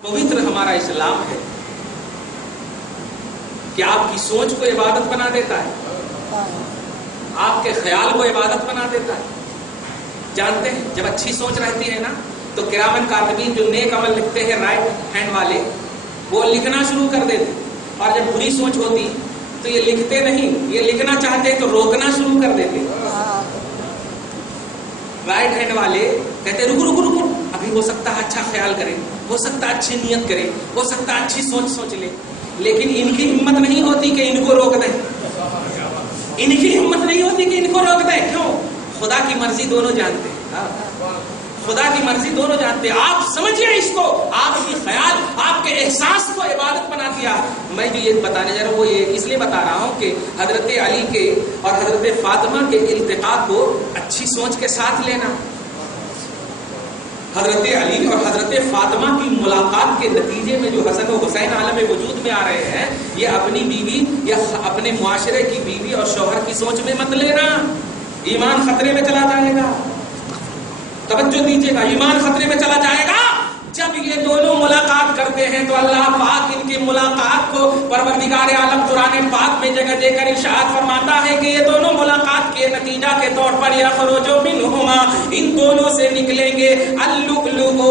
पवित्र हमारा इस्लाम है कि आपकी सोच को इबादत बना देता है, आपके ख्याल को इबादत बना देता है। जानते हैं जब अच्छी सोच रहती है ना तो किरामन कातिबीन जो नेक अमल लिखते हैं राइट हैंड वाले, वो लिखना शुरू कर देते, और जब बुरी सोच होती तो ये लिखते नहीं, ये लिखना चाहते तो रोकना शुरू कर देते। राइट हैंड वाले कहते रुको रुको रुको, अभी हो सकता है अच्छा ख्याल करे, हो सकता है अच्छी नियत करे, हो सकता है अच्छी सोच सोच ले, लेकिन इनकी हिम्मत नहीं होती कि इनको रोक दें। इनकी हिम्मत नहीं होती कि इनको रोक दें। क्यों? खुदा की मर्जी दोनों जानते हैं, खुदा की मर्जी दोनों जानते हैं। आप समझिए इसको, आपकी ख्याल आपके एहसास को इबादत बना दिया। मैं जो ये बताने जा रहा हूँ वो ये इसलिए बता रहा हूँ कि हजरत अली के और हजरत फातिमा के इल्तिका को अच्छी सोच के साथ लेना। हजरत अली और हजरत फातिमा की मुलाकात के नतीजे में जो हसन और हुसैन आलम वजूद में आ रहे हैं, ये अपनी बीवी या अपने मुआशरे की बीवी और शौहर की सोच में मत लेना, ईमान खतरे में चला जाएगा। तवज्जो दीजिएगा, ईमान खतरे में चला जाएगा। जब ये दोनों मुलाकात करते हैं तो अल्लाह पाक इनकी मुलाकात को परवरदिगार आलम कुरान पाक में जगह देकर इरशाद फरमाता है कि ये दोनों मुलाकात के नतीजा के तौर पर यखरुजु मिनहुमा, इन दोनों से निकलेंगे अल-लुअलुउ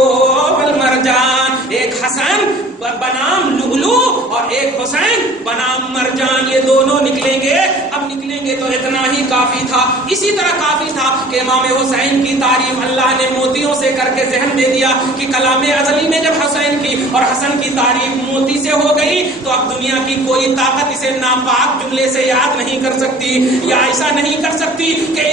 वल मरजान, एक हसन बनाम लुअलु और एक हुसैन बनाम मरजान, ये दोनों निकलेंगे। अब निकलेंगे तो इतना ही काफी था। इसी तरह काफी था कि इमाम हुसैन की तारीफ अल्लाह ने मोतियों से करके ज़हन दे दिया कि कलामे अज़ली में जब हुसैन की और हसन की तारीफ मोती से हो गई तो अब दुनिया की कोई ताकत इसे नापाक जुमले से याद नहीं कर सकती, या ऐसा नहीं कर सकती कि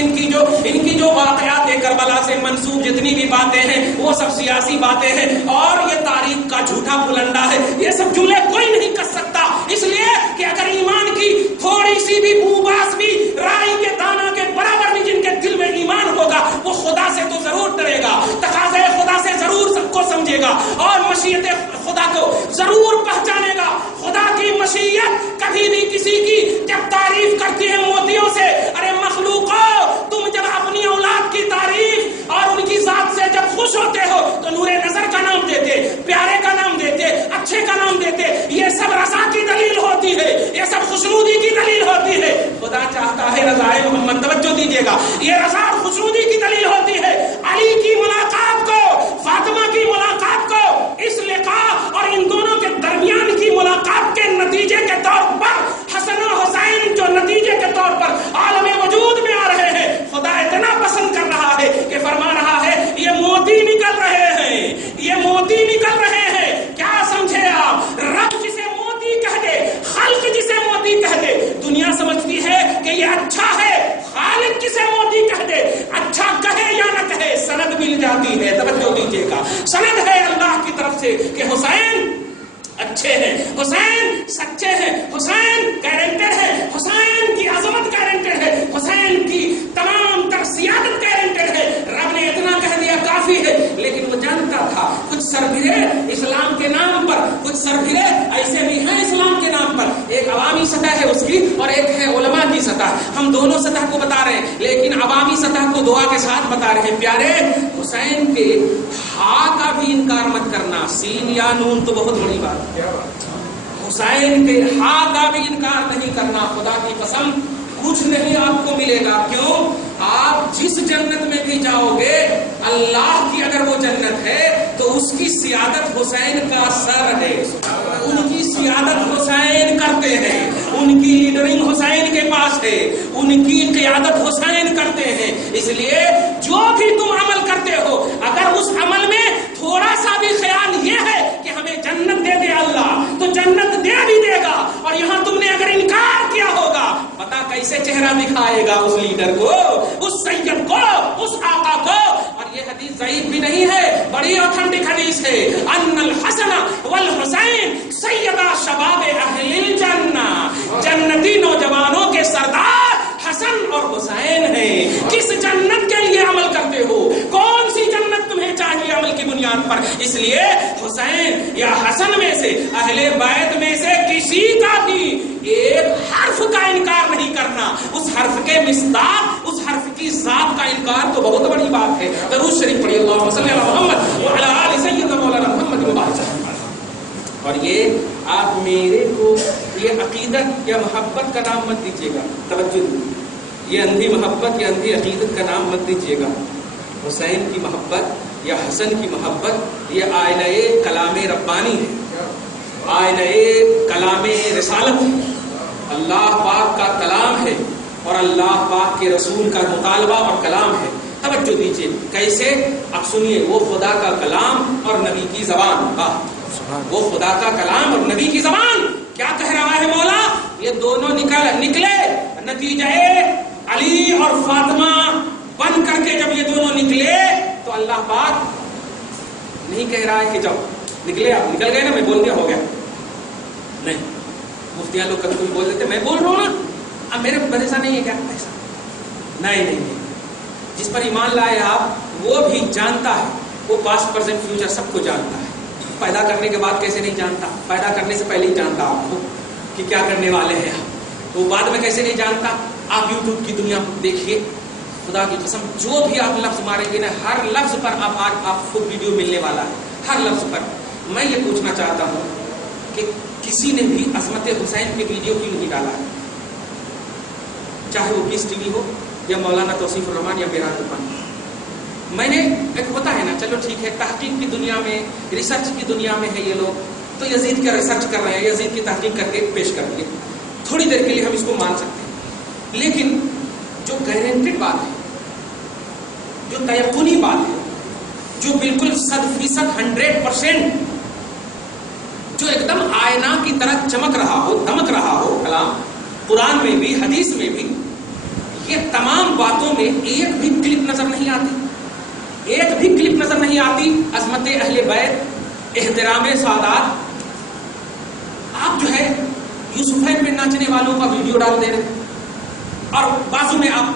इनकी जो वाक़यात करबला से मंसूब जितनी भी बातें हैं वो सब सियासी बातें हैं और ये तारीख का झूठा बुलंदा है, ये सब जुमले कोई नहीं कर सकता। इसलिए कि अगर ईमान की थोड़ी सी भी बूबास भी राई के दाना के बराबर भी जिनके दिल में ईमान होगा वो खुदा से तो जरूर डरेगा, तकाज़े खुदा से जरूर सबको समझेगा और मशीयत खुदा को जरूर पहचानेगा। खुदा की मशीयत कभी भी किसी की जब तारीफ करती है मोतियों से, अरे मखलूको तुम जब अपनी औलाद की तारीफ और उनकी जात से जब खुश होते हो तो नूरे नजर का नाम देते, प्यारे का नाम देते, अच्छे का नाम देते, ये सब रज़ा की दलील होती है, ये सब खुशनुदी की दलील होती है। खुदा चाहता है रज़ाए मोहम्मद, तवज्जो दीजिएगा, ये रज़ा और खुशनुदी की दलील होती है। अली की मुलाकात को, फातिमा की मुलाकात को, इस लिक़ा और इन दोनों के दरमियान की मुलाकात के नतीजे के तौर पर, हसन और हुसैन जो नतीजे के तौर पर आलम वजूद में आ रहे हैं, खुदा इतना पसंद कर रहा है कि फरमा रहा है ये मोती निकल रहे हैं, ये मोती निकल रहे हैं। क्या समझे आप? रब जिसे मोती कह दे, खल्क जिसे मोती कह दे, दुनिया समझती है कि ये अच्छा है। खालिक जिसे मोती कह दे, अच्छा कहे या न कहे, सनद मिल जाती है। तवज्जो दीजिएगा, सनद है अल्लाह की तरफ से कि हुसैन अच्छे हैं, हुसैन सच्चे हैं, हुसैन गारंटेड है, हुसैन की अजमत गारंटेड है, हुसैन की तमाम तर सियादत गारंटेड है। रब ने इतना कह दिया काफी है। लेकिन वो जानता था कुछ सरभिरे इस्लाम के नाम पर, कुछ सरभिरे ऐसे भी हैं इस्लाम के नाम पर। एक अवामी सतह है उसकी और एक है उलमा की सतह। हम दोनों सतह को बता रहे हैं, लेकिन अवामी सतह को दुआ के साथ बता रहे हैं। प्यारे, हुसैन के हा का भी इनकार मत करना, सीन या नून तो बहुत बड़ी बात। हुसैन के हा का भी इनकार नहीं करना। खुदा की कसम कुछ नहीं आपको मिलेगा। क्यों? आप जिस जन्नत में भी जाओगे, अल्लाह की अगर वो जन्नत है तो उसकी सियादत हुसैन का सर है, उनकी सियादत हुसैन करते हैं, उनकी लीडरिंग हुसैन के पास है, उनकी क़ियादत हुसैन करते हैं। इसलिए जो भी तुम अमल करते हो, अगर उस अमल में थोड़ा सा भी ख्याल ये है कि हमें जन्नत दे दे अल्लाह, तो जन्नत दे भी देगा। और यहाँ तुमने अगर इनकार किया होगा, पता कैसे चेहरा दिखाएगा उस लीडर को, उस सैयद को, उस आका को। और ये हदीस ज़ईफ भी नहीं है, बड़ी ऑथेंटिक हदीस है। अन्नल हसन वल हुसैन सैयदा शबाब अहलिल जन्नह, जन्नती नौजवानों के सरदार हसन और हुसैन हैं। किस जन्नत के लिए अमल करते हो? कौन सी जन्नत तुम्हें चाहिए अमल की बुनियाद पर? इसलिए हुसैन या हसन में से, अहले बैत में से किसी का भी एक हर्फ का इनकार नहीं करना। उस हर्फ के मिस्दाक, उस हर्फ की जात का इनकार तो बहुत बड़ी बात है। दरूद शरीफ पढ़िए, अल्लाहुम्मा सल्ली अला मुहम्मद व अला आलि सय्यदना मौलाना मुहम्मद। मेरे को ये अकीदत या मोहब्बत का नाम मत दीजिएगा, तवज्जो, ये अंधी मोहब्बत या अंधी अकीदत का नाम मत दीजिएगा। हुसैन की मोहब्बत या हसन की मोहब्बत ये आयने कलाम रब्बानी है, आयने कलाम रिसालत है, अल्लाह पाक का कलाम है और अल्लाह पाक के रसूल का मुतालबा और कलाम है। तवज्जो दीजिए, कैसे? अब सुनिए, वो खुदा का कलाम और नबी की जबान, वो खुदा का कलाम और नबी की जबान क्या कह रहा है मौला? ये दोनों निकले, नतीजा अली और फातिमा बन करके जब ये दोनों निकले तो अल्लाह पाक नहीं कह रहा है कि जब निकले आप निकल गए ना, मैं बोल दिया हो गया, नहीं। मुफ्तियां लोग कभी बोल देते मैं बोल रहा हूं ना, अब मेरे भरोसा नहीं है क्या? ऐसा नहीं, जिस पर ईमान लाए आप वो भी जानता है, वो पास्ट प्रेजेंट फ्यूचर सबको जानता है। पैदा करने के बाद कैसे नहीं जानता? पैदा करने से पहले ही जानता आपको कि क्या करने वाले हैं आप, तो बाद में कैसे नहीं जानता? आप यूट्यूब की दुनिया देखिए, खुदा की कसम जो भी आप लफ्ज मारेंगे ना, हर लफ्ज पर आपको वीडियो मिलने वाला है, हर लफ्ज पर। मैं ये पूछना चाहता हूँ कि किसी ने भी अजमत हुसैन के वीडियो क्यों नहीं डाला है? चाहे वो पीस टीवी हो या मौलाना तौसीफ रहमान या बिरान तूफान। मैंने एक होता है ना, चलो ठीक है, तहकीक की दुनिया में, रिसर्च की दुनिया में है ये लोग, तो यजीद का रिसर्च कर रहे हैं, यजीद की तहकीक करके पेश कर दिए, थोड़ी देर के लिए हम इसको मान सकते हैं। लेकिन जो गारंटेड बात है, जो तयक़ुनी बात है, जो बिल्कुल 100% 100%, जो एकदम आयना की तरह चमक रहा हो, दमक रहा हो कलाम, कुरान में भी हदीस में भी, ये तमाम बातों में एक भी क्लिप नजर नहीं आती, एक भी क्लिप नजर नहीं आती अज़मत अहले बैत, एहतराम सादात। आप जो है यूसुफैन में नाचने वालों का वीडियो डाल दे रहे और बाजू में आप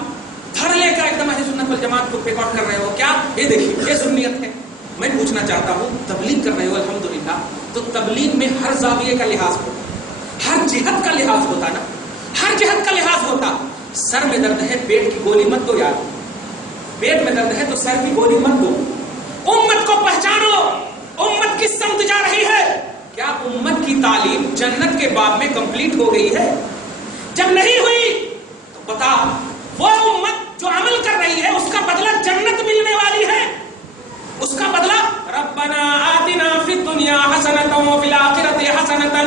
धड़ लेकर एकदम अहले सुन्नत वल जमात को रिकॉर्ड कर रहे हो। क्या? ये देखिए, ये सुन्नियत है। मैं पूछना चाहता हूँ, तबलीग कर रहे हो अल्हम्दुलिल्लाह, तो तबलीग में हर जाविये का लिहाज होता, हर जिहत का लिहाज होता ना, हर जिहत का लिहाज होता। सर में दर्द है, पेट की गोली मत दो यार, पेट में दर्द है तो सर की गोली मत दो। उम्मत को पहचानो, उम्मत किस समत जा रही है? क्या उम्मत की तालीम जन्नत के बाब में कंप्लीट हो गई है? जब नहीं हुई तो बता, वो उम्मत जो अमल कर रही है उसका बदला जन्नत मिलने वाली है, उसका बदला रब्बना आतिना फिद दुनिया हसनतन व फिल आखिरति हसनतन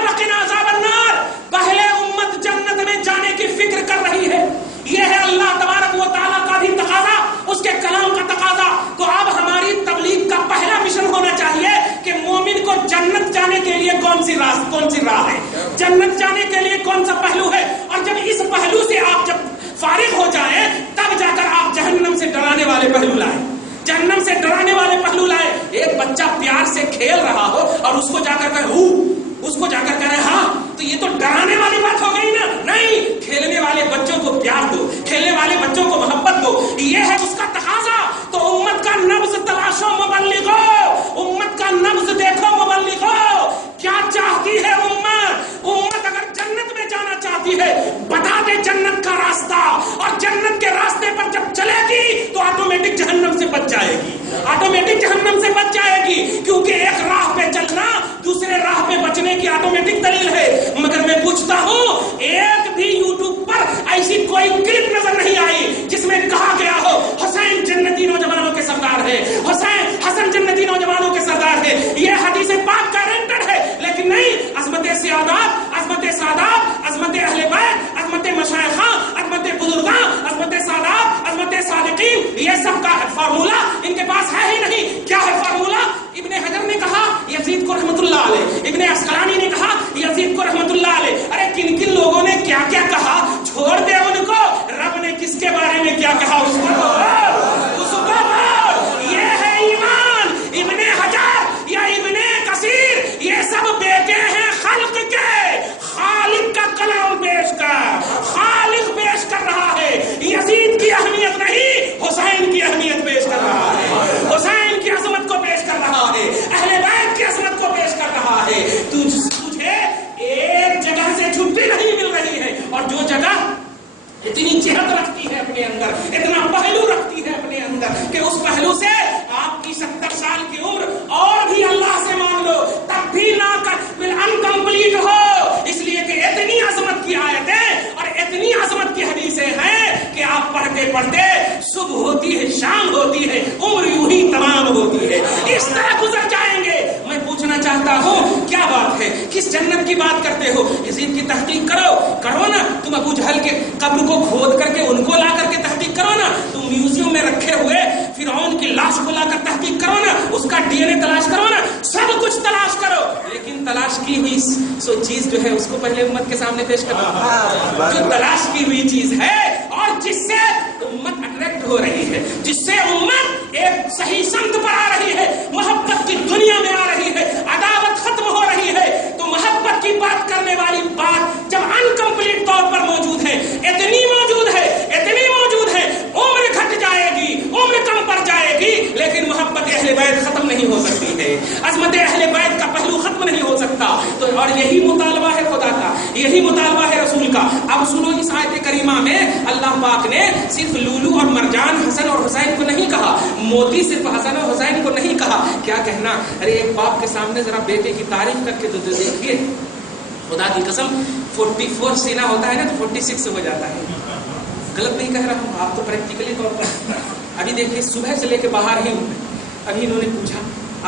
वक़िना अज़ाबन्नार। पहले उम्मत जन्नत में जाने की फिक्र कर रही है, यह है अल्लाह तबारक व तआला का भी तकाजा, उसके कलाम का तकाजा। तो अब हमारी तबलीग का पहला मिशन होना चाहिए कि मोमिन को जन्नत जाने के लिए कौन सी राह है, जन्नत जाने के लिए कौन सा पहलू है, और जब इस पहलू से आप जब फारिग हो जाए तब जाकर आप जहन्नम से डराने वाले पहलू लाए, जहन्नम से डराने वाले पहलू लाए। एक बच्चा प्यार से खेल रहा हो और उसको जाकर कहे हाँ, तो ये तो डराने वाली बात हो गई ना। नहीं, खेलने वाले बच्चों को प्यार दो, खेलने वाले बच्चों को मोहब्बत दो, ये है उसका तकाजा। तो उम्मत का नब्ज तलाशो मुबल्लिगो, उम्मत का नब्ज देखो मुबल्लिगो, क्या चाहती है उम्मत? उम्मत अगर जन्नत में जाना चाहती है, बता दे जन्नत का रास्ता, और जन्नत के रास्ते पर जब चलेगी तो ऑटोमेटिक जहन्नम से बच जाएगी, ऑटोमेटिक जहन्नम से बच जाएगी। क्योंकि एक राह पे चलना दूसरे کرتا ہوں. کیا بات ہے, کس جنت کی بات کرتے ہو؟ یزید کی تحقیق کرو نا. تم ابو جہل کے قبر کو کھود کر کے ان کو لا کر کے تحقیق کرو نا. تم میوزیم میں رکھے ہوئے فرعون کی لاش کو لا کر تحقیق کرو نا. اس کا ڈی این اے تلاش کرو نا. سب کچھ تلاش کرو, لیکن تلاش کی ہوئی سو چیز جو ہے اس کو پہلے امت کے سامنے پیش کرو. جو تلاش کی ہوئی چیز ہے اور جس سے امت اٹریکٹ ہو رہی ہے, جس سے امت ایک صحیح سمت پر آ رہی ہے, محبت کی دنیا میں آ رہی ہے, عداوت ختم ہو رہی ہے. تو محبت کی بات کرنے والی بات جب انکمپلیٹ طور پر موجود ہے, اتنی موجود ہے, عمر گھٹ جائے گی, عمر کم پڑ جائے گی, لیکن محبت اہل بیت ختم نہیں ہو سکتی ہے, عظمت اہل بیت کا پہلو ختم نہیں ہو سکتا. تو اور یہی مطالبہ ہے خدا کا, یہی مطالبہ ہے رسول کا. اب سنو اس آیت کریمہ میں اللہ پاک نے صرف لولو اور مرجان حسن اور حسین کو نہیں کہا, موتی صرف حسن اور حسین کو نہیں کہا. کیا کہنا, ارے ایک باپ کے سامنے ذرا بیٹے کی تعریف کر کے تو دیکھیے, خدا کی قسم 44 سینہ ہوتا ہے نا تو 46 ہو جاتا ہے. غلط نہیں کہہ رہا ہوں, آپ تو پریکٹیکلی طور پر ابھی دیکھیے صبح سے لے کے باہر ہی ہوں. ابھی انہوں نے پوچھا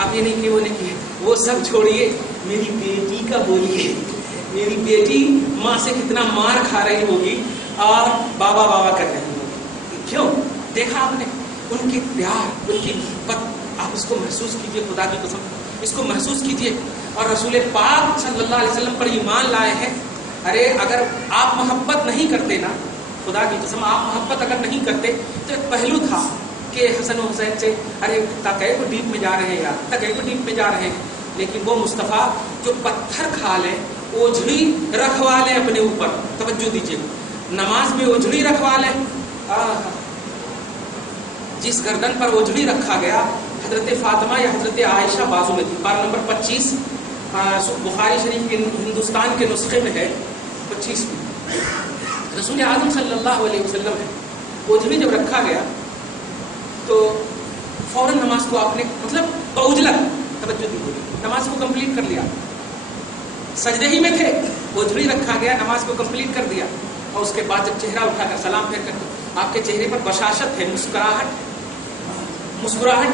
آپ یہ نہیں کیے, وہ نہیں کیے, وہ سب چھوڑیے, میری بیٹی کا بولیے. میری بیٹی ماں سے کتنا مار کھا رہی ہوگی اور بابا بابا کر رہی ہوگی. کیوں؟ دیکھا آپ نے ان کی پیار, ان کی محبت, آپ اس کو محسوس کیجئے. خدا کی قسم اس کو محسوس کیجئے. اور رسول پاک صلی اللہ علیہ وسلم پر ایمان لائے ہیں. ارے اگر آپ محبت نہیں کرتے نا, خدا کی قسم آپ محبت اگر نہیں کرتے تو ایک پہلو تھا کہ حسن و حسین سے ارے تکے کو ڈیپ میں جا رہے ہیں, یار تکے کو ڈیپ میں جا رہے ہیں. لیکن وہ مصطفیٰ جو پتھر کھا لے, اوجھڑی رکھوا لے اپنے اوپر. توجہ دیجیے, نماز میں اوجھڑی رکھوا لے. جس گردن پر اوجھڑی رکھا گیا حضرت فاطمہ یا حضرت عائشہ بازو میں تھی. بار نمبر 25 بخاری شریف کے ہندوستان کے نسخے میں ہے 25 میں. رسول اعظم صلی اللہ علیہ وسلم ہے, اوجھڑی جب رکھا گیا تو فوراً نماز کو آپ نے مطلب بعجلت, توجہ دیجیے, نماز کو کمپلیٹ کر لیا. سجدے ہی میں تھے, اوجھڑی رکھا گیا, نماز کو کمپلیٹ کر دیا. اور اس کے بعد جب چہرہ اٹھا کر سلام پھیر کر آپ کے چہرے پر بشاشت ہے, مسکراہٹ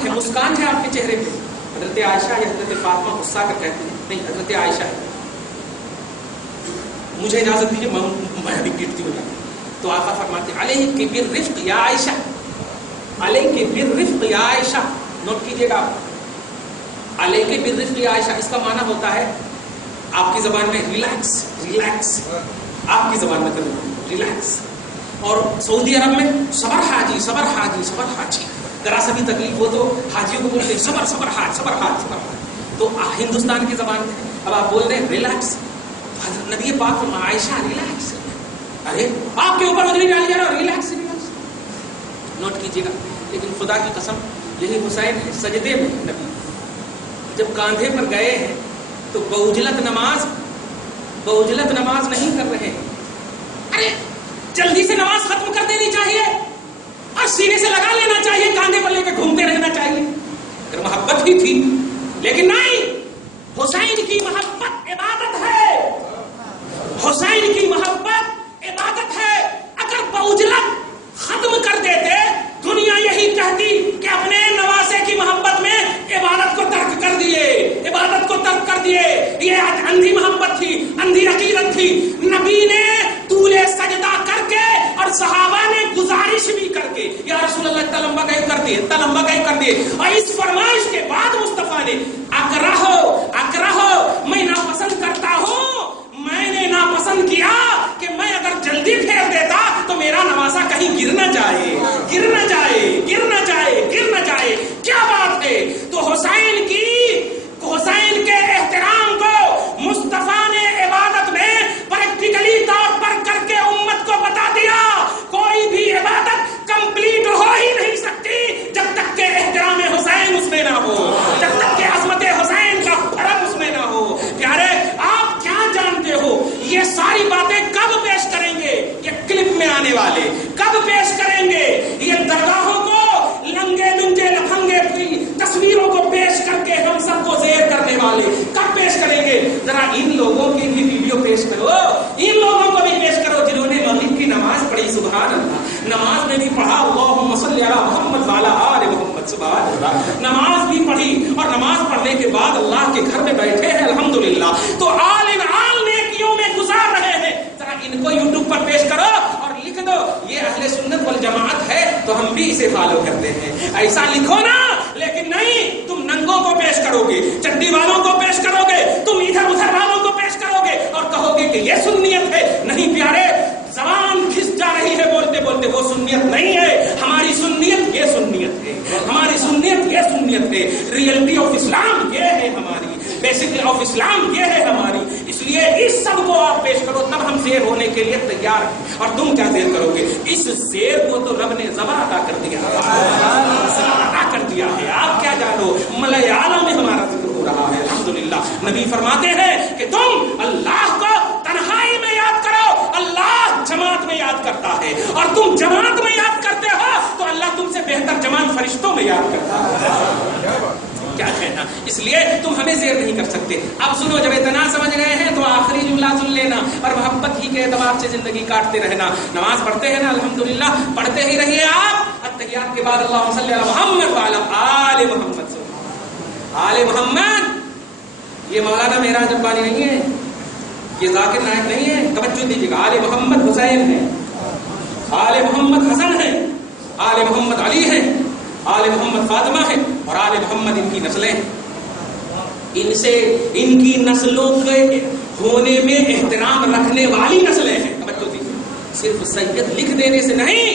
ہے, مسکان ہے آپ کے چہرے پہ. حضرت عائشہ یا حضرت فاطمہ غصہ کر کہتے ہیں نہیں حضرت عائشہ ہے, مجھے اجازت دیجیے میں بھی پیٹتی ہوں. تو آقا فرماتے علیہ کی بالرفق یا عائشہ, علیہ کی بالرفق یا عائشہ. نوٹ کیجیے گا, علیہ کی بالرفق یا عائشہ, اس کا معنی ہوتا ہے آپ کی زبان میں ریلیکس, ریلیکس, آپ کی زبان میں کروں ریلیکس. اور سعودی عرب میں صبر حاجی, صبر حاجی, صبر حاجی. ذرا سا بھی تکلیف ہو تو حاجیوں کو بولتے ہیں صبر, صبر حاج, صبر حاج, صبر حاج. تو ہندوستان کی زبان میں اب آپ بول رہے ہیں ریلیکس. نبی پاک عائشہ ریلیکس, ارے آپ کے اوپر مدنی ڈال جا رہا, ریلیکس, ریلیکس. نوٹ کیجیے گا. لیکن خدا کی قسم یہی حسین ہے سجدے میں نبی جب کاندھے پر گئے ہیں تو بعجلت نماز نہیں کر رہے. ارے جلدی سے نماز ختم کر دینی چاہیے اور سینے سے لگا لینا چاہیے, کاندھے پر لے کے گھومتے رہنا چاہیے اگر محبت ہی تھی. لیکن نہیں, حسین کی محبت عبادت ہے, حسین کی محبت عبادت ہے. اگر بعجلت ختم کر دیتے دنیا یہی کہتی کہ اپنے نواسے کی محبت میں عبادت کو ترک کر دیے, عبادت کو ترک کر دیے. یہ اندھی محبت تھی, اندھی عقیدت تھی. نبی نے طول سجدہ کر کے اور صحابہ نے گزارش بھی کر کے یا رسول اللہ تلمبا گئے کر دیے, تلمبا گئے کر دیے. اور اس فرمائش کے بعد مصطفیٰ نے اکرہو میں ناپسند کرتا ہوں, میں نے ناپسند کیا کہ میں اگر جلدی پھیر دیتا تو میرا نواسا کہیں گر نہ جائے, گر نہ جائے, گر نہ جائے, گر نہ جائے. کیا بات ہے. تو حسین کے احترام کو مصطفیٰ نے عبادت میں پریکٹیکلی طور پر کر کے امت کو بتا دیا. کوئی بھی عبادت کمپلیٹ ہو ہی نہیں سکتی جب تک کہ احترام حسین اس میں نہ ہو, جب تک کہ عظمت حسین کا فرق اس میں نہ ہو. پیارے آپ کیا جانتے ہو یہ ساری باتیں کب پیش کریں گے؟ یہ کلپ میں آنے والے کب پیش کریں گے؟ یہ درگاہوں کو لنگے لنگے لفنگے تصویروں کو پیش کر کے ہم سب کو زیر کرنے والے کب پیش کریں گے؟ ذرا ان لوگوں کی بھی ویڈیو پیش کرو, ان لوگوں کو بھی پیش کرو جنہوں نے مغرب کی نماز پڑھی. سبحان اللہ, نماز میں بھی پڑھا اللہم صلی علی محمد وعلی آل محمد. सुभान अल्लाह। नमाज भी पढ़ी और नमाज पढ़ने के बाद अल्लाह के घर में बैठे हैं अल्हम्दुलिल्लाह, तो आल नेकियों में गुजार रहे हैं। जरा इनको यूट्यूब पर पेश करो और लिख दो ये अहले सुन्नत वल जमाअत है, तो हम भी इसे फॉलो करते हैं। ऐसा लिखो ना, लेकिन नहीं, तुम नंगों को पेश करोगे, चड्डी वालों को पेश करोगे, तुम इधर उधर वालों को पेश करोगे और कहोगे कि ये सुन्नियत है। नहीं प्यारे, जबान खिस जा रही है बोलते बोलते, वो सुन्नियत नहीं है। हमारी सुन्नियत ये सुन्नियत है, हमारी सुन्नियत ये सुन्नियत है। रियलिटी ऑफ इस्लाम ये है हमारी, बेसिक ऑफ इस्लाम ये है हमारी। इसलिए इस सब को आप पेश करो, तब हम शेर होने के लिए तैयार हैं। और तुम क्या शेर करोगे? इस शेर को तो रब ने ज़बा अता कर दिया, अता कर दिया है। आप क्या जानो, मलय आला में हमारा जिक्र हो रहा है अल्हम्दुलिल्लाह। नबी फरमाते हैं कि तुम अल्लाह को तन्हाई में याद करो, अल्लाह जमात में याद करता है। और तुम जमात में याद करते हो तो अल्लाह तुमसे बेहतर जमात फरिश्तों में याद करता है। क्या कहना, इसलिए तुम हमें शेर नहीं कर सकते। अब सुनो, जब इतना समझ गए हैं तो आखिरी जुमला सुन लेना और मोहब्बत ही के एतबार से जिंदगी काटते रहना। नमाज पढ़ते हैं ना अल्हम्दुलिल्लाह, पढ़ते ही रहिए आप। अत्तहियात के बाद अल्लाहुम्मा सल्ली अला मुहम्मद व अला आले मुहम्मद। आले मोहम्मद ये मौलाना मेराज अब्बानी नहीं है, ये जाकिर नायक नहीं है, तवज्जो दीजिएगा। आले मोहम्मद हुसैन है, आले मोहम्मद हसन है, आले मोहम्मद अली है, आले मोहम्मद फातिमा है और आले मोहम्मद इनकी नस्लें हैं। इनसे इनकी नस्लों के होने में एहतराम रखने वाली नस्लें हैं। तवज्जो दीजिए, सिर्फ सैयद लिख देने से नहीं,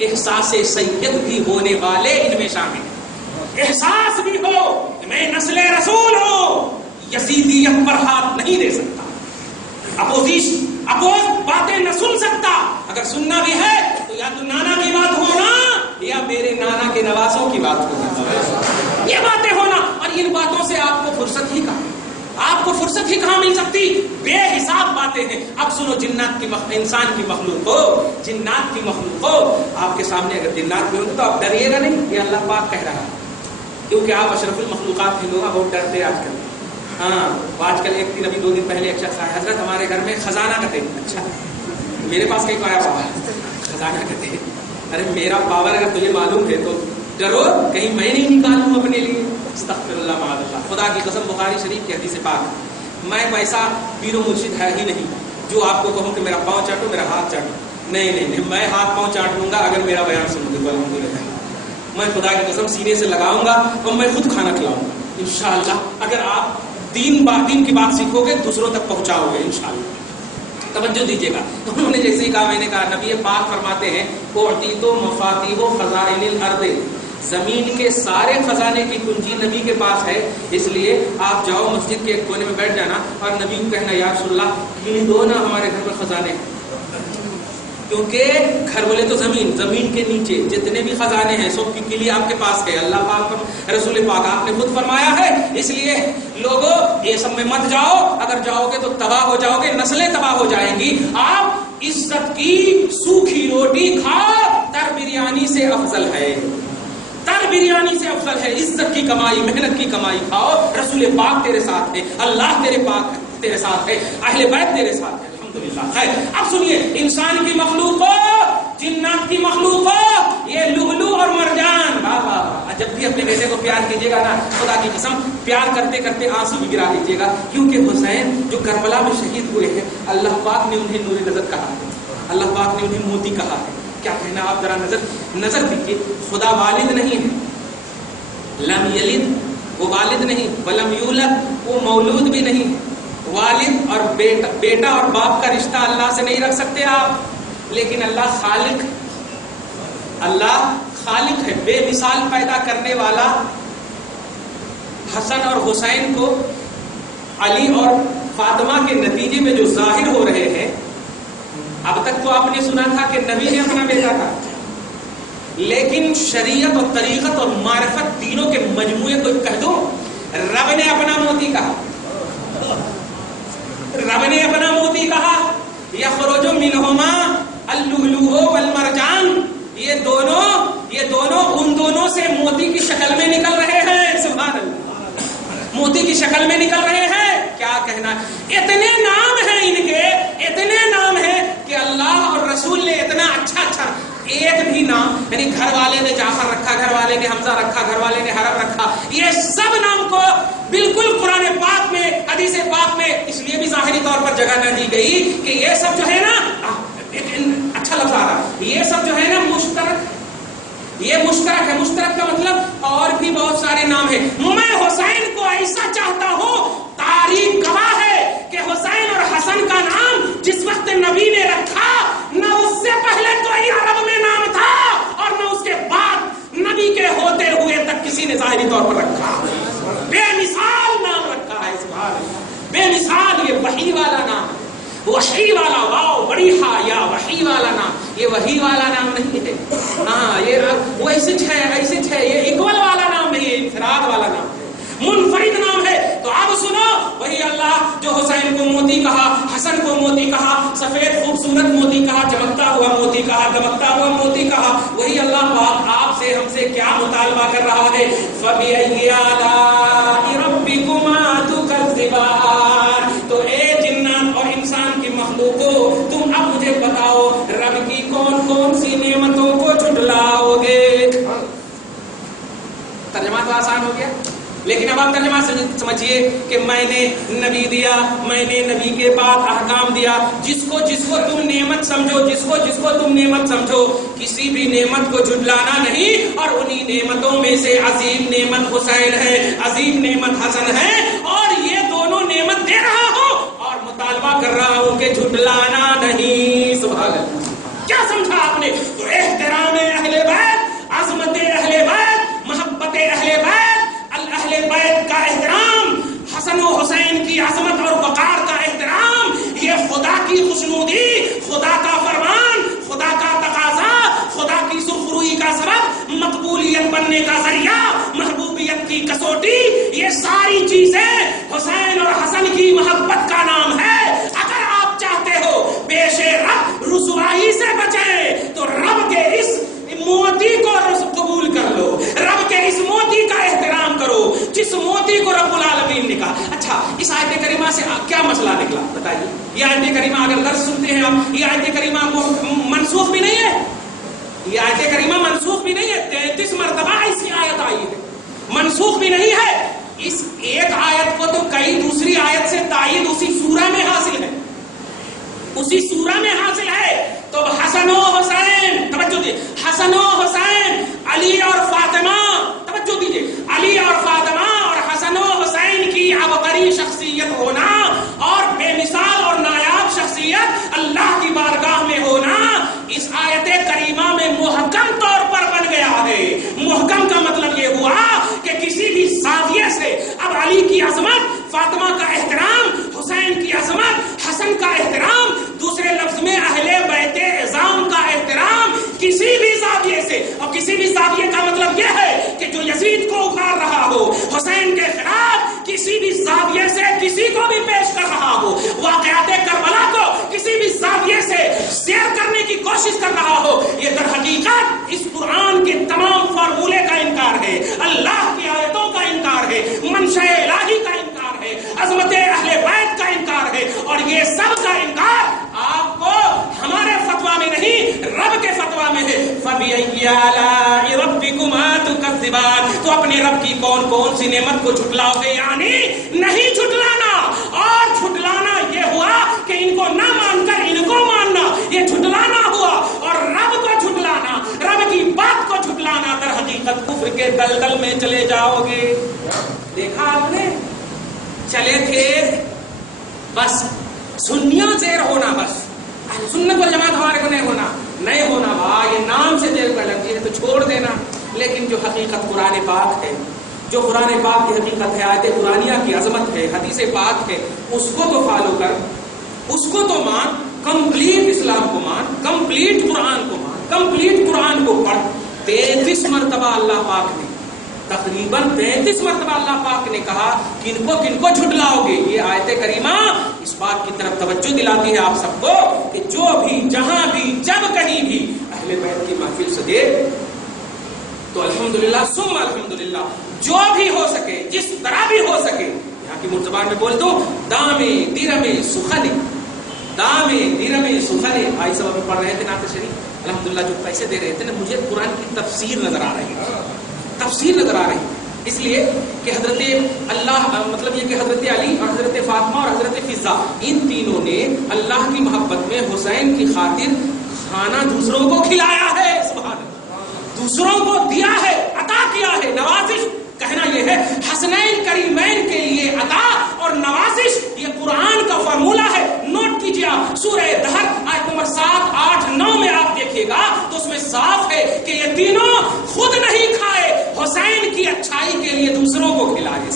एहसास सैयद भी होने वाले इनमें शामिल हैं। एहसास भी हो कि मैं नस्ले रसूल हूं, यजीदियत पर हाथ नहीं दे सकता, अपोज बातें न सुन सकता। अगर सुनना भी है तो या तो नाना की बात होना या मेरे नाना के नवासों की बात होना, ये बातें होना। और इन बातों से आपको फुर्सत ही कहाँ मिल सकती? बेहिसाब बातें हैं। अब सुनो, जिन्नात की इंसान की मखलूक हो, जिन्नात की मखलूक हो, आपके सामने अगर जिन्नात भी होंगे तो आप डरिएगा नहीं, ये अल्लाह पाक कह रहा है, क्योंकि आप अशरफुल मखलूकात हैं। लोग बहुत डरते हैं आजकल। हाँ, आजकल एक दिन, अभी 2 दिन पहले एक शख्स आया, हजरत हमारे घर में खजाना कटे। अच्छा, मेरे पास कहीं आया बाबा खजाना कटे। अरे मेरा पावर अगर तुझे मालूम है तो डरो कहीं मैं नहीं निकालूं अपने लिए। अस्तगफिरुल्लाह माअल्लाह। खुदा की कसम, बुखारी शरीफ की हदीस पाक, मैं वैसा पीरो मुर्शिद है ही नहीं जो आपको कहूं कि मेरा पाँव चाटो, मेरा हाथ चाटो। नहीं, मैं हाथ पाँव चाट लूंगा अगर मेरा बयान सुनोगे तो अल्हम्दुलिल्लाह। मैं खुदा की कसम सीने से लगाऊंगा और मैं खुद खाना खिलाऊंगा इंशाअल्लाह। अगर आप दीन की बात सीखोगे, दूसरों तक पहुंचाओगे इंशाअल्लाह। तवज्जो दीजिएगा। तो उन्होंने जैसे ही कहा, मैंने कहा, नबी पाक फरमाते हैं, उअतीतु मफातिहु खज़ाइनिल अर्द, जमीन के सारे खजाने की कुंजी नबी के पास है। इसलिए आप जाओ मस्जिद के एक कोने में बैठ जाना और नबी को कहना, या रसूलल्लाह कीन दो ना हमारे घर में खजाने। क्योंकि घर बोले तो जमीन के नीचे जितने भी खजाने हैं सब की किली आपके पास है। अल्लाह पाक, रसूल पाक आपने खुद फरमाया है। इसलिए लोगों, ये सब में मत जाओ, अगर जाओगे तो तबाह हो जाओगे, नस्लें तबाह हो जाएंगी। आप इज्जत की सूखी रोटी खाओ, तर बिरयानी से अफजल है, तर बिरयानी से अफजल है। इज्जत की कमाई, मेहनत की कमाई खाओ। रसूल पाक तेरे साथ है, अल्लाह तेरे साथ है, अहले बैत तेरे साथ है। है। अब सुनिए, इंसान की मखलूक हो, जिन्नात की मखलूक हो, ये लुहलू और मरजान, जब भी अपने बेटे को प्यार कीजिएगा ना, खुदा की कसम प्यार करते करते आंसू भी गिरा लीजिएगा। क्योंकि हुसैन जो करबला में शहीद हुए हैं, अल्लाह पाक ने उन्हें नूर नजर कहा है, अल्लाह पाक ने उन्हें मोती कहा है। क्या कहना, आप जरा नजर दीजिए। खुदा वालिद नहीं है, लम यलिद वो वालिद नहीं, वलम यूलद वो मौलूद भी नहीं। वालिद और बेटा और बाप का रिश्ता अल्लाह से नहीं रख सकते आप, लेकिन अल्लाह खालिक है, बेमिसाल पैदा करने वाला। हसन और हुसैन को अली और फातिमा के नतीजे में जो जाहिर हो रहे हैं, अब तक तो आपने सुना था कि नबी ने अपना बेटा कहा, लेकिन शरीयत और तरीकत और मारिफत तीनों के मजमूए को कह दो, रब ने अपना मोती कहा, रब ने अपना मोती कहा। यखरुजु मिनहुमा अल-लुअलुउ वल मरजान, ये दोनों उन दोनों से मोती की शक्ल में निकल रहे हैं। सुभान अल्लाह, मोती की शक्ल में निकल रहे हैं। क्या कहना, इतने नाम हैं इनके, इतने नाम हैं कि अल्लाह और रसूल ने इतना अच्छा ایک بھی نام یعنی گھر والے نے جعفر رکھا، گھر والے نے حمزہ رکھا، گھر والے نے حرم رکھا، یہ سب نام کو بالکل قرآن پاک میں حدیث پاک میں اس لیے بھی ظاہری طور پر جگہ نہ دی گئی کہ یہ سب جو ہے نا، اچھا لفظ آ رہا، یہ سب جو ہے نا مشترک، یہ مشترک ہے۔ مشترک کا مطلب اور بھی بہت سارے نام ہیں۔ میں حسین کو ایسا چاہتا ہوں، تاریخ گواہ ہے کہ حسین اور حسن کا نام جس وقت نبی نے رکھا، نہ اس سے پہلے کوئی عرب میں نام تھا اور نہ اس کے بعد نبی کے ہوتے ہوئے تک کسی نے ظاہری طور پر رکھا۔ بے مثال نام رکھا ہے، سبحان اللہ، بے مثال۔ یہ وحی والا نام، وحی والا، واو بڑی ہا یا وحی والا نام، یہ وحی والا نام نہیں ہے، ہاں یہ وہ ایسے ہے، یہ اکول والا نام نہیں ہے، انفراد والا نام ہے، منفرد نام ہے۔ تو اب سنو، وہی اللہ جو حسین کو موتی کہا، حسن کو موتی کہا، سفید خوبصورت موتی کہا، چمکتا ہوا موتی کہا، دمکتا ہوا موتی کہا، وہی اللہ پاک آپ سے ہم سے کیا مطالبہ کر رہا ہے؟ فَبِأَيِّ آلَاءِ رَبِّكُمَا تُكَذِّبَانِ۔ تو اے جنات اور انسان کی مخلوقوں، تم اب مجھے بتاؤ رب کی کون کون سی نعمتوں کو جھٹلاؤ گے؟ ترجمہ تو آسان ہو گیا، لیکن اب آپ ترجمہ سمجھیے کہ میں نے نبی دیا، میں نے نبی کے بعد احکام دیا، جس کو تم نعمت سمجھو، جس کو تم نعمت سمجھو، کسی بھی نعمت کو جھٹلانا نہیں، اور انہی نعمتوں میں سے عظیم نعمت حسین ہے، عظیم نعمت حسن ہے، اور یہ دونوں نعمت دے رہا ہوں اور مطالبہ کر رہا ہوں کہ جھٹلانا نہیں۔ سبحان اللہ، کیا سمجھا آپ نے؟ تو احترام اہل بیت، عظمت اہل بیت، محبت اہل بیت، اہل بیت کا احترام، حسن و حسین کی عظمت اور وقار کا احترام، یہ خدا کی خوشنودی، خدا کا فرمان، خدا کا تقاضا، خدا کی سرخروئی کا سبب، مقبولیت بننے کا ذریعہ، محبوبیت کی کسوٹی، یہ ساری چیزیں حسین اور حسن کی محبت کا نام ہے۔ اگر آپ چاہتے ہو پیش رب رسوائی سے بچیں تو رب کے اس موتی کو قبول کر لو، رب کے اس موتی کا احترام کرو جس موتی کو رب العالمین نے کہا۔ اچھا، اس آیت کریمہ سے کیا مسئلہ نکلا بتائیے؟ یہ آیت کریمہ اگر لفظ سنتے ہیں آپ، یہ آیت کریمہ منسوخ بھی نہیں ہے، یہ آیت کریمہ منسوخ بھی نہیں ہے، 33 مرتبہ ایسی آیت آئی ہے، منسوخ بھی نہیں ہے۔ اس ایک آیت کو تو کئی دوسری آیت سے تائید اسی سورہ میں حاصل ہے، اسی سورہ میں حاصل ہے۔ تو حسن و حسین، توجہ دیجیے، حسن و حسین، علی اور فاطمہ، توجہ دیجیے، علی اور فاطمہ اور حسن و حسین کی عبقری شخصیت ہونا اور بے مثال اور نایاب شخصیت اللہ کی بارگاہ میں ہونا اس آیت کریمہ میں محکم طور پر بن گیا ہے۔ محکم کا مطلب یہ ہوا کہ کسی بھی زاویے سے اب علی کی عظمت، فاطمہ کا احترام، حسین کی عظمت، حسن کا احترام، دوسرے لفظ میں اہل بیت اعظام کا احترام، کسی بھی زاویے سے، اور کسی بھی زاویے کا مطلب یہ ہے کہ جو یزید کو اکھاڑ رہا ہو، حسین کے خلاف کسی بھی زاویے سے کسی کو بھی پیش کر رہا ہو، واقعات کربلا کو کسی بھی زاویے سے شیئر کرنے کی کوشش کر رہا ہو، یہ در حقیقت اس قرآن کے تمام فارمولے کا انکار ہے، اللہ کی آیتوں کا انکار ہے، منشأ الہی کا انکار ہے، عظمت اہل بیت کا انکار ہے، اور یہ سب کا انکار آپ کو ہمارے فتویٰ میں نہیں، رب کے فتویٰ میں ہے۔ فَبِأَيِّ آلَاءِ رَبِّكُمَا تُكَذِّبَانِ۔ تو اپنے رب کی کون کون سی نعمت کو جھٹلاؤ گے؟ یعنی نہیں جھٹلانا، اور جھٹلانا یہ ہوا کہ ان کو نہ مان کر ان کو ماننا، یہ جھٹلانا ہوا، اور رب کو جھٹلانا، رب کی بات کو جھٹلانا، در حقیقت کفر کے دلدل میں چلے جاؤ گے۔ دیکھا آپ نے، چلے تھے بس سنیوں زیر ہونا، بس سنت والجماعت ہمارے کو نہیں ہونا بھائی، یہ نام سے دیر کر لگتی ہے تو چھوڑ دینا، لیکن جو حقیقت قرآن پاک ہے، جو قرآن پاک کی حقیقت ہے، آیت قرآنیہ کی عظمت ہے، حدیث پاک ہے، اس کو تو فالو کر، اس کو تو مان، کمپلیٹ اسلام کو مان، کمپلیٹ قرآن کو مان، کمپلیٹ قرآن کو پڑھ۔ 33 مرتبہ اللہ پاک نے، تقریباً 33 مرتبہ اللہ پاک نے کہا کن کو جھٹلاؤ گے۔ یہ آیت کریمہ اس بات کی طرف توجہ دلاتی ہے آپ سب کو کہ جو بھی، جہاں بھی، جب کہیں بھی اہل بیت کی محفل سے دے تو الحمدللہ ثم الحمدللہ، جو بھی ہو سکے، جس طرح بھی ہو سکے، یہاں کی زبان میں بول دو، دامے دیرمے سخنے، دامے دیرمے سخنے، بھائی صاحب پڑھ رہے تھے نعت شریف، الحمدللہ جو پیسے دے رہے تھے نا مجھے قرآن کی تفسیر نظر آ رہی ہے، تفسیر نظر آ رہی ہے، اس لیے کہ حضرت اللہ مطلب یہ کہ حضرت علی اور حضرت فاطمہ اور حضرت فضا ان تینوں نے اللہ کی محبت میں حسین کی خاطر کھانا دوسروں کو کھلایا ہے، سبحان اللہ، دوسروں کو دیا ہے، عطا کیا ہے، نوازش کہنا یہ ہے حسنین کریمین کے لیے عطا اور نوازش، یہ قرآن کا فارمولہ ہے، نوٹ کیجیے آپ سورہ دہر آیت نمبر 7، 8، 9 میں آپ دیکھیے گا تو اس میں صاف ہے کہ یہ تینوں خود نہیں کھائے، حسین کی اچھائی کے لیے دوسروں کو کھلائے،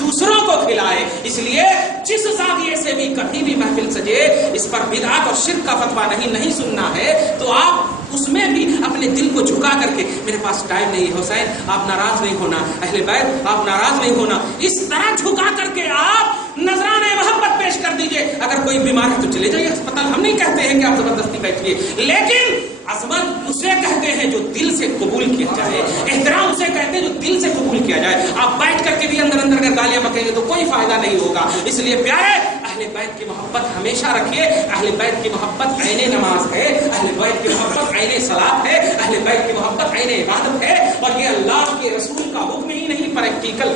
دوسروں کو کھلائے۔ اس لیے جس زاویے سے بھی کبھی بھی محفل سجے اس پر بدعت اور شرک کا فتویٰ نہیں سننا ہے تو آپ اس میں بھی اپنے دل کو جھکا کر کے میرے پاس ٹائم نہیں ہے حسین آپ ناراض نہیں ہونا، اہل بیت آپ ناراض نہیں ہونا، اس طرح جھکا کر کے آپ نذرانہ محبت پیش کر دیجئے۔ اگر کوئی بیمار ہے تو چلے جائیے اسپتال، ہم نہیں کہتے ہیں کہ آپ زبردستی بیٹھیے، لیکن عظمت اسے کہتے ہیں جو دل سے قبول کیا جائے، احترام اسے کہتے ہیں جو دل سے قبول کیا جائے۔ آپ بیٹھ کر کے بھی اندر اگر گالیاں بکیں گے تو کوئی فائدہ نہیں ہوگا۔ اس لیے پیارے اہل بیت کی محبت ہمیشہ رکھیے، اہل بیت کی محبت عین نماز ہے، اہل بیت کی محبت عین صلاۃ ہے، اہل بیت کی محبت عین عبادت ہے، اور یہ اللہ کے رسول کا حکم ہی نہیں پریکٹیکل،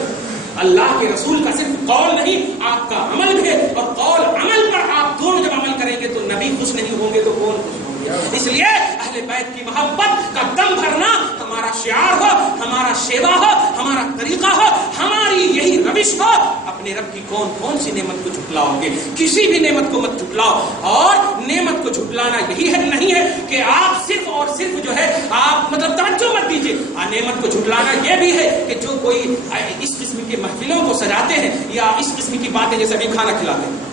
اللہ کے رسول کا صرف قول نہیں آپ کا عمل بھی ہے، اور قول عمل پر آپ دونوں جب عمل کریں گے تو نبی خوش نہیں ہوں گے تو کون خوش ہوں گے؟ اس لیے اہل بیت کی محبت کا دم بھرنا ہمارا شعار ہو، ہمارا شیوا ہو، ہمارا طریقہ ہو، ہماری یہی روش ہو۔ اپنے رب کی کون سی نعمت کو جھٹلاؤ گے؟ کسی بھی نعمت کو مت جھٹلاؤ، اور نعمت کو جھٹلانا یہی ہے نہیں ہے کہ آپ صرف اور صرف جو ہے آپ مطلب توجہ مت دیجیے، نعمت کو جھٹلانا یہ بھی ہے کہ جو کوئی اس قسم کی محفلوں کو سجاتے ہیں یا اس قسم کی باتیں جیسے ابھی کھانا کھلاتے ہیں،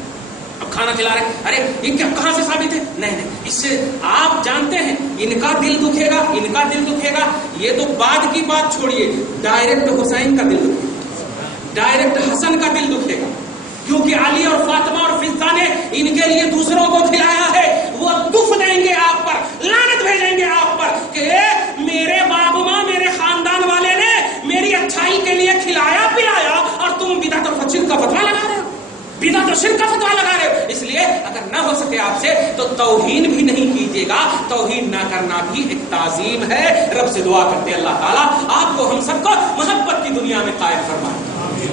اب کھانا کھلا رہے ہیں، ارے یہ کیا کہاں سے ثابت ہے؟ نہیں، اس سے آپ جانتے ہیں ان کا دل دکھے گا، ان کا دل دکھے گا، یہ تو بعد کی بات چھوڑیے، ڈائریکٹ حسین کا دل دکھے گا، ڈائریکٹ حسن کا دل دکھے گا، کیونکہ علی اور فاطمہ اور فضا نے ان کے لیے دوسروں کو کھلایا ہے، وہ دکھ دیں گے آپ پر، لعنت بھیجیں گے آپ پر کہ میرے باپ ماں میرے خاندان والے نے میری اچھائی کے لیے کھلایا پلایا اور تم بدعت اور شرک کا فتویٰ لگا رہے ہو، بدعت اور شرک کا فتویٰ لگا رہے ہو۔ اس لیے اگر نہ ہو سکے آپ سے تو توہین بھی نہیں کیجیے گا، توہین نہ کرنا بھی ایک تعظیم ہے۔ رب سے دعا کرتے اللہ تعالیٰ آپ کو ہم سب کو محبت کی دنیا میں قائم فرمائے،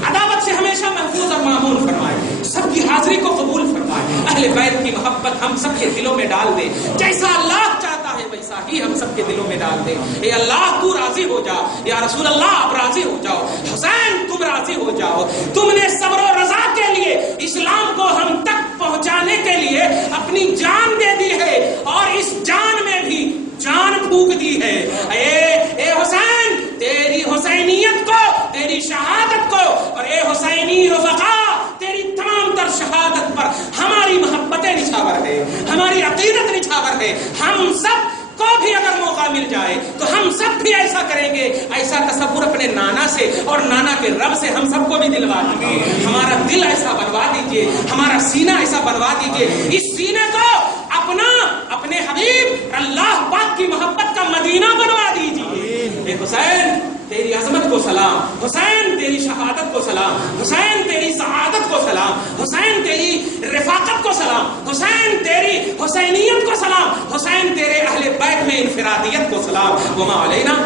عداوت سے ہمیشہ محفوظ اور معمون فرمائے، سب کی حاضری کو قبول فرمائے، اہل بیت کی محبت ہم سب کے دلوں میں ڈال دے، جیسا اللہ چاہتا ہے ویسا ہی ہم سب کے دلوں میں ڈال دے۔ اے اللہ تو راضی ہو جا، یا رسول اللہ آپ راضی ہو جاؤ، حسین تم راضی ہو جاؤ، تم نے صبر و رضا کے لیے اسلام کو ہم تک پہنچانے کے لیے اپنی جان دے دی ہے، اور اس جان میں بھی جان پھونک دی ہے۔ اے حسین تیری حسینیت کو، تیری شہادت کو، اور اے حسینی رفقا تیری تمام تر شہادت پر ہماری محبتیں نچھاور ہے، ہماری عقیدت نچھاور ہے۔ ہم سب کو بھی اگر موقع مل جائے تو ہم سب بھی ایسا کریں گے، ایسا تصور اپنے نانا سے اور نانا کے رب سے ہم سب کو بھی دلوا دیجیے، ہمارا دل ایسا بنوا دیجیے، ہمارا سینہ ایسا بنوا دیجیے، اس سینے کو اپنے حبیب اللہ پاک کی محبت کا مدینہ بنوا دیجیے۔ اے حسین تیری عظمت کو سلام، حسین تیری شہادت کو سلام، حسین تیری سعادت کو سلام، حسین تیری رفاقت کو سلام، حسین تیری حسینیت کو سلام، حسین تیرے اہل بیت میں انفرادیت کو سلام۔ وما علینا